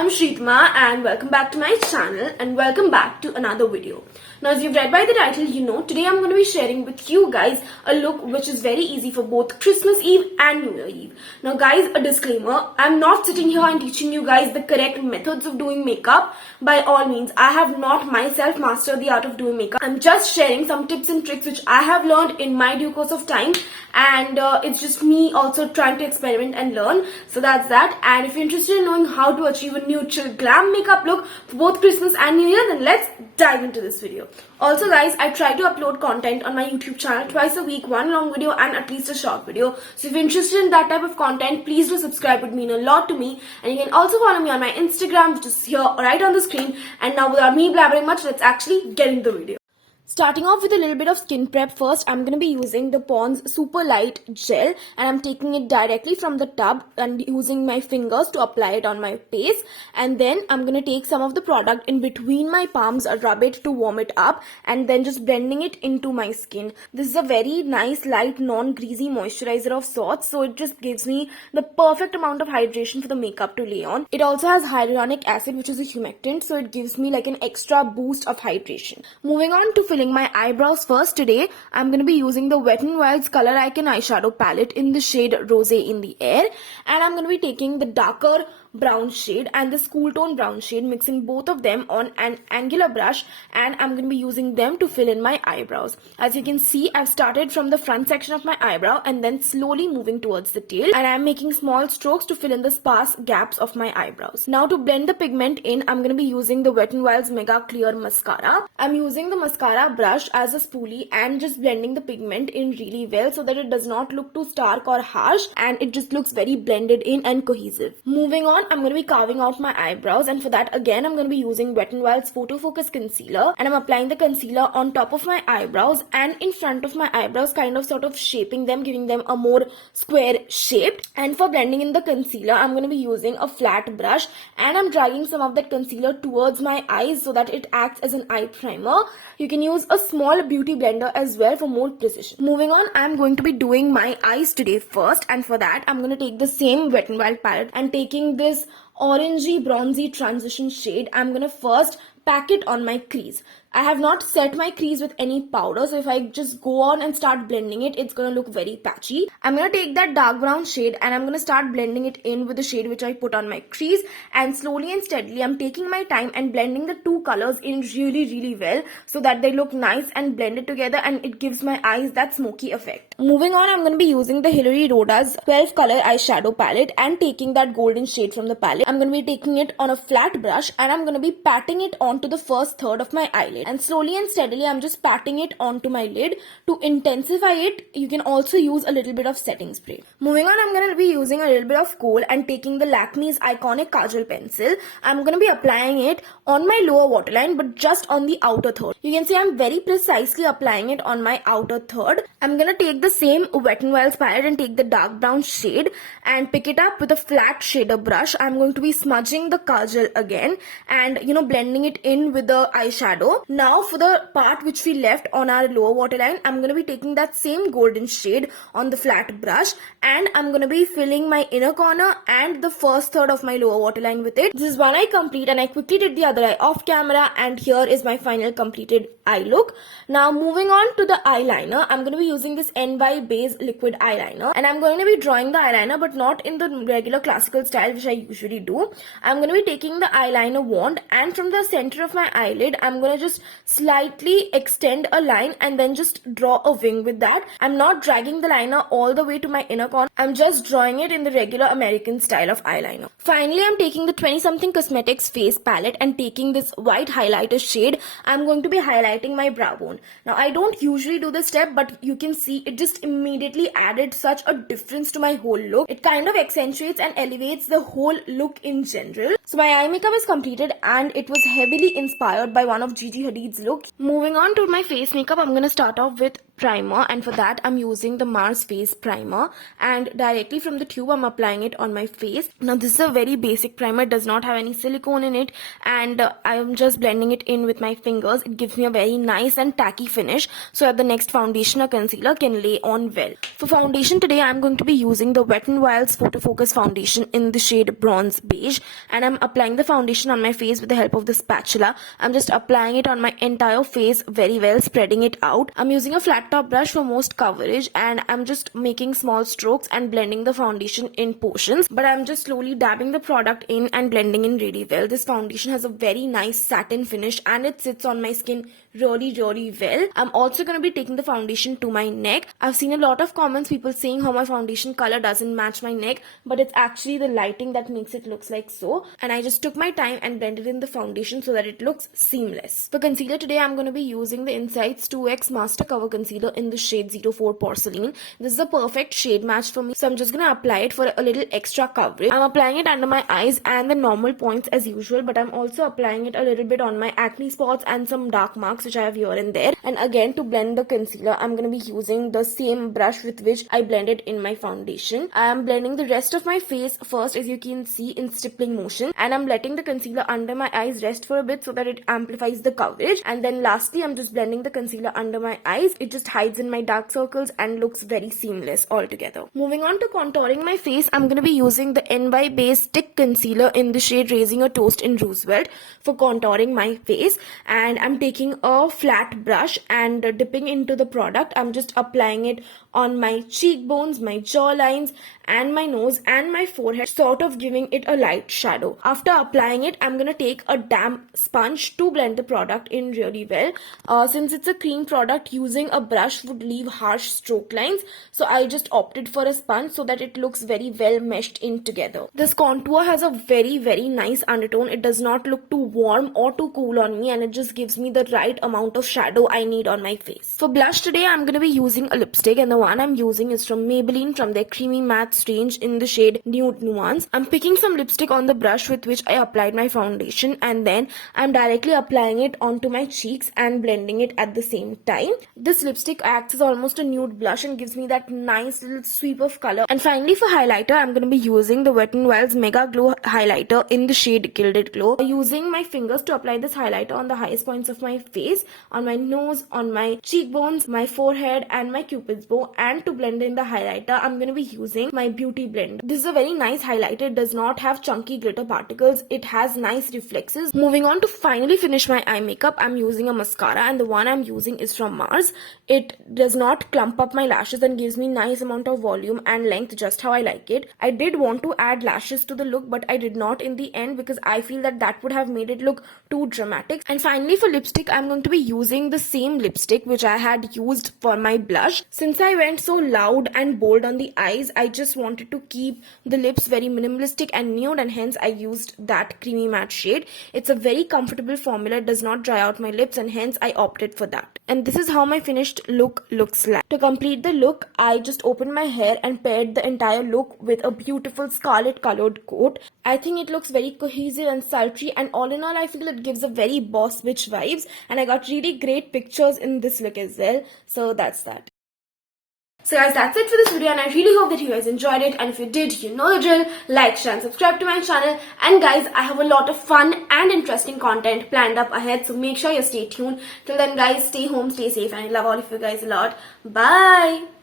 I'm Shreetma and welcome back to my channel and welcome back to another video. Now as you've read by the title, you know today I'm going to be sharing with you guys a look which is very easy for both Christmas Eve and New Year Eve. Now guys, a disclaimer, I'm not sitting here and teaching you guys the correct methods of doing makeup. By all means, I have not myself mastered the art of doing makeup. I'm just sharing some tips and tricks which I have learned in my due course of time, and it's just me also trying to experiment and learn. So that's that. And if you're interested in knowing how to achieve a new chill glam makeup look for both Christmas and New Year, then let's dive into this video. Also guys, I try to upload content on my YouTube channel twice a week, one long video and at least a short video. So if you're interested in that type of content, please do subscribe. It would mean a lot to me. And you can also follow me on my Instagram, which is here right on the screen. And now without me blabbering much, let's actually get into the video. Starting off with a little bit of skin prep first, I'm going to be using the Pond's Superlight Gel and I'm taking it directly from the tub and using my fingers to apply it on my face. And then I'm going to take some of the product in between my palms, rub it to warm it up and then just blending it into my skin. This is a very nice, light, non-greasy moisturizer of sorts, so it just gives me the perfect amount of hydration for the makeup to lay on. It also has hyaluronic acid, which is a humectant, so it gives me like an extra boost of hydration. Moving on to filling my eyebrows first today, I'm going to be using the Wet n Wild's Colouricon eyeshadow palette in the shade Rosé in the Air, and I'm going to be taking the darker brown shade and this cool tone brown shade, mixing both of them on an angular brush, and I'm going to be using them to fill in my eyebrows. As you can see, I've started from the front section of my eyebrow and then slowly moving towards the tail, and I'm making small strokes to fill in the sparse gaps of my eyebrows. Now to blend the pigment in, I'm going to be using the Wet n Wild's Megaclear mascara. I'm using the mascara brush as a spoolie and just blending the pigment in really well so that it does not look too stark or harsh and it just looks very blended in and cohesive. Moving on, I'm going to be carving out my eyebrows, and for that again I'm going to be using Wet n Wild's Photofocus concealer, and I'm applying the concealer on top of my eyebrows and in front of my eyebrows, kind of sort of shaping them, giving them a more square shape. And for blending in the concealer, I'm going to be using a flat brush and I'm dragging some of that concealer towards my eyes so that it acts as an eye primer. You can use a small beauty blender as well for more precision. Moving on, I'm going to be doing my eyes today first, and for that I'm going to take the same Wet n Wild palette and taking this orangey bronzy transition shade. I'm going to first pack it on my crease. I have not set my crease with any powder, so if I just go on and start blending it, it's going to look very patchy. I'm going to take that dark brown shade and I'm going to start blending it in with the shade which I put on my crease, and slowly and steadily I'm taking my time and blending the two colors in really well so that they look nice and blended together and it gives my eyes that smoky effect. Moving on, I'm going to be using the Hilary Rhoda's 12 color eyeshadow palette and taking that golden shade from the palette. I'm going to be taking it on a flat brush and I'm going to be patting it onto the first third of my eyelid. And slowly and steadily I'm just patting it onto my lid. To intensify it, you can also use a little bit of setting spray. Moving on, I'm going to be using a little bit of kohl and taking the Lakme's Eyeconic Kajal pencil. I'm going to be applying it on my lower waterline, but just on the outer third. You can see I'm very precisely applying it on my outer third. I'm going to take the same Wet n Wild's palette and take the dark brown shade and pick it up with a flat shader brush. I'm going to be smudging the kajal again and blending it in with the eyeshadow. Now for the part which we left on our lower waterline, I'm going to be taking that same golden shade on the flat brush and I'm going to be filling my inner corner and the first third of my lower waterline with it. This is one eye complete and I quickly did the other eye off camera, and here is my final completed eye look. Now moving on to the eyeliner, I'm going to be using this NY Beige Liquid Eyeliner and I'm going to be drawing the eyeliner but not in the regular classical style which I usually do. I'm going to be taking the eyeliner wand and from the center of my eyelid, I'm going to just slightly extend a line and then just draw a wing with that. I'm not dragging the liner all the way to my inner corner. I'm just drawing it in the regular American style of eyeliner. Finally, I'm taking the 20 something Cosmetics face palette and taking this white highlighter shade. I'm going to be highlighting my brow bone. Now, I don't usually do this step, but you can see it just immediately added such a difference to my whole look. It kind of accentuates and elevates the whole look in general. So my eye makeup is completed and it was heavily inspired by one of Gigi Hadid's look. Moving on to my face makeup, I'm going to start off with primer, and for that I'm using the Mars face primer, and directly from the tube I'm applying it on my face. Now this is a very basic primer, it does not have any silicone in it, and I am just blending it in with my fingers. It gives me a very nice and tacky finish so that the next foundation or concealer can lay on well. For foundation today I'm going to be using the Wet n Wild's Photofocus foundation in the shade Bronze Beige, and I'm applying the foundation on my face with the help of the spatula. I'm just applying it on my entire face very well, spreading it out. I'm using a flat top brush for most coverage, and I'm just making small strokes and blending the foundation in portions, but I'm just slowly dabbing the product in and blending in really well. This foundation has a very nice satin finish and it sits on my skin really well. I'm also going to be taking the foundation to my neck. I've seen a lot of comments, people saying how my foundation color doesn't match my neck, but it's actually the lighting that makes it looks like so, and I just took my time and blended in the foundation so that it looks seamless. For concealer today I'm going to be using the Insights 2X Mastercover concealer in the shade 04 Porcelain. This is a perfect shade match for me, so I'm just going to apply it for a little extra coverage. I'm applying it under my eyes and the normal points as usual, but I'm also applying it a little bit on my acne spots and some dark marks which I have here and there. And again, to blend the concealer I'm going to be using the same brush with which I blended in my foundation. I am blending the rest of my face first, as you can see, in stippling motion, and I'm letting the concealer under my eyes rest for a bit so that it amplifies the coverage, and then lastly I'm just blending the concealer under my eyes. It just hides in my dark circles and looks very seamless altogether. Moving on to contouring my face, I'm going to be using the NY Base Stick Concealer in the shade Raising a Toast in Roosevelt for contouring my face, and I'm taking a flat brush and dipping into the product. I'm just applying it on my cheekbones, my jawlines, and my nose and my forehead, sort of giving it a light shadow. After applying it, I'm gonna take a damp sponge to blend the product in really well. Since it's a cream product, using a brush would leave harsh stroke lines, so I just opted for a sponge so that it looks very well meshed in together. This contour has a very nice undertone. It does not look too warm or too cool on me, and it just gives me the right amount of shadow I need on my face. For blush today, I'm gonna be using a lipstick, and the one I'm using is from Maybelline from their Creamy Matte range in the shade Nude Nuance. I'm picking some lipstick on the brush with which I applied my foundation, and then I'm directly applying it onto my cheeks and blending it at the same time. This lipstick acts as almost a nude blush and gives me that nice little sweep of color. And finally, for highlighter, I'm going to be using the Wet n Wild's Mega Glow highlighter in the shade Gilded Glow. Using my fingers to apply this highlighter on the highest points of my face, on my nose, on my cheekbones, my forehead, and my cupid's bow. And to blend in the highlighter, I'm going to be using my Beauty Blend. This is a very nice highlighter. It does not have chunky glitter particles. It has nice reflexes. Moving on to finally finish my eye makeup, I'm using a mascara, and the one I'm using is from Mars. It does not clump up my lashes and gives me nice amount of volume and length, just how I like it. I did want to add lashes to the look, but I did not in the end because I feel that that would have made it look too dramatic. And finally, for lipstick, I'm going to be using the same lipstick which I had used for my blush. Since I went so loud and bold on the eyes, I just wanted to keep the lips very minimalistic and nude, and hence I used that creamy matte shade. It's a very comfortable formula. It does not dry out my lips, and hence I opted for that. And this is how my finished look looks like. To complete the look, I just opened my hair and paired the entire look with a beautiful scarlet colored coat. I think it looks very cohesive and sultry, and all in all, I feel it gives a very boss bitch vibes, and I got really great pictures in this look as well. So that's that. So guys, that's it for this video, and I really hope that you guys enjoyed it. And if you did, you know the drill. Like, share and subscribe to my channel. And guys, I have a lot of fun and interesting content planned up ahead, so make sure you stay tuned. Till then guys, stay home, stay safe, and I love all of you guys a lot. Bye!